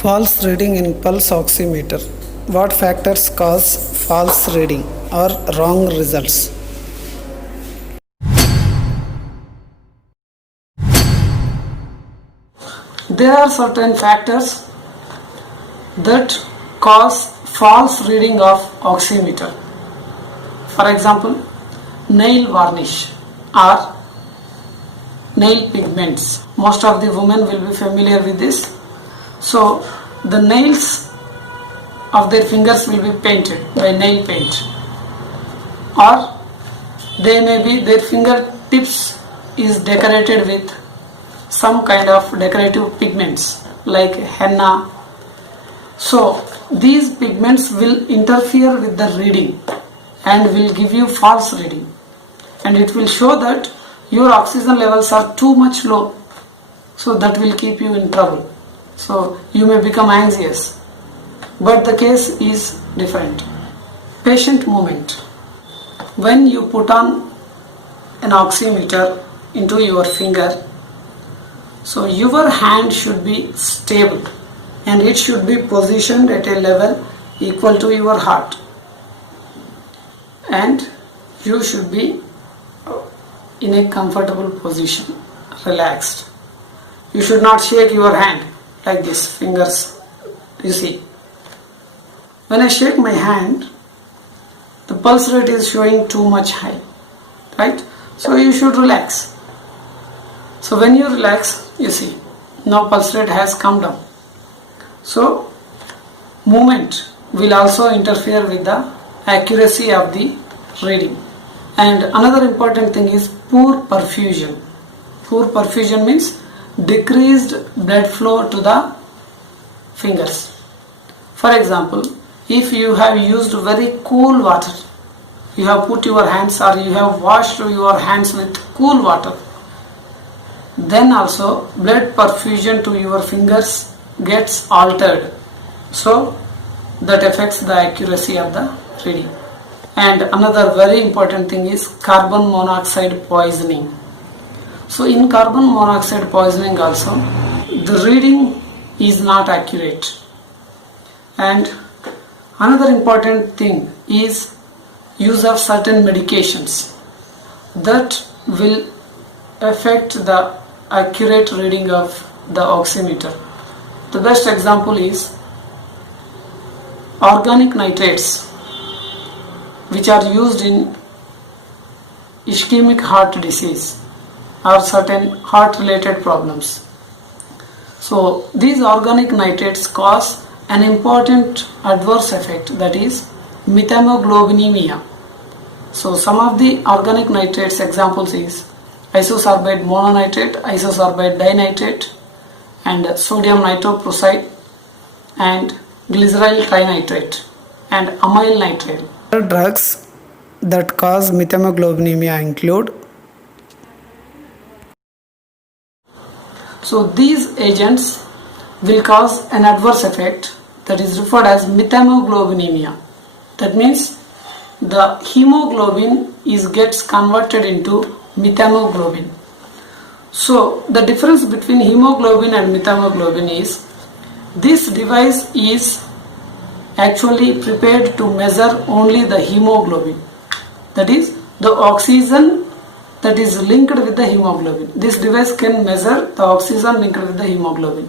False reading in pulse oximeter. What factors cause false reading or wrong results? There are certain factors that cause false reading of oximeter. For example, nail varnish or nail pigments. Most of the women will be familiar with this. So the nails of their fingers will be painted by nail paint, or they may be their fingertips is decorated with some kind of decorative pigments like henna. So these pigments will interfere with the reading and will give you false reading, and it will show that your oxygen levels are too much low, so that will keep you in trouble. So you may become anxious, but the case is different. Patient movement. When you put on an oximeter into your finger, so your hand should be stable and it should be positioned at a level equal to your heart, and you should be in a comfortable position, relaxed. You should not shake your hand like this, fingers. You see, when I shake my hand, the pulse rate is showing too much high, right? So you should relax. So when you relax, you see, now pulse rate has come down. So movement will also interfere with the accuracy of the reading. And another important thing is poor perfusion. Poor perfusion means decreased blood flow to the fingers. For example, if you have used very cool water, you have put your hands or you have washed your hands with cool water, then also blood perfusion to your fingers gets altered. So that affects the accuracy of the reading. And another very important thing is carbon monoxide poisoning. So in carbon monoxide poisoning also, the reading is not accurate. And another important thing is use of certain medications that will affect the accurate reading of the oximeter. The best example is organic nitrates, which are used in ischemic heart disease or certain heart related problems. So these organic nitrates cause an important adverse effect, that is methemoglobinemia. So some of the organic nitrates examples is isosorbide mononitrate, isosorbide dinitrate, and sodium nitroprusside, and glyceryl trinitrate, and amyl nitrate. Other drugs that cause methemoglobinemia include. So these agents will cause an adverse effect that is referred as methemoglobinemia. That means the hemoglobin gets converted into methemoglobin. So the difference between hemoglobin and methemoglobin is this device is actually prepared to measure only the hemoglobin, that is the oxygen that is linked with the hemoglobin. This device can measure the oxygen linked with the hemoglobin,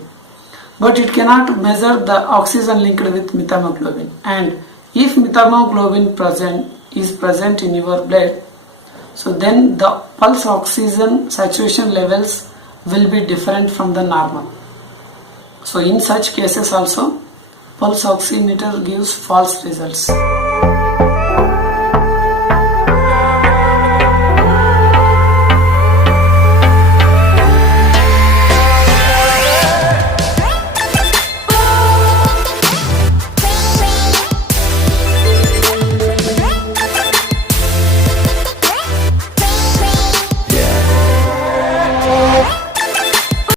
but it cannot measure the oxygen linked with methemoglobin. And if methemoglobin is present in your blood, so then the pulse oxygen saturation levels will be different from the normal. So in such cases also, pulse oximeter gives false results.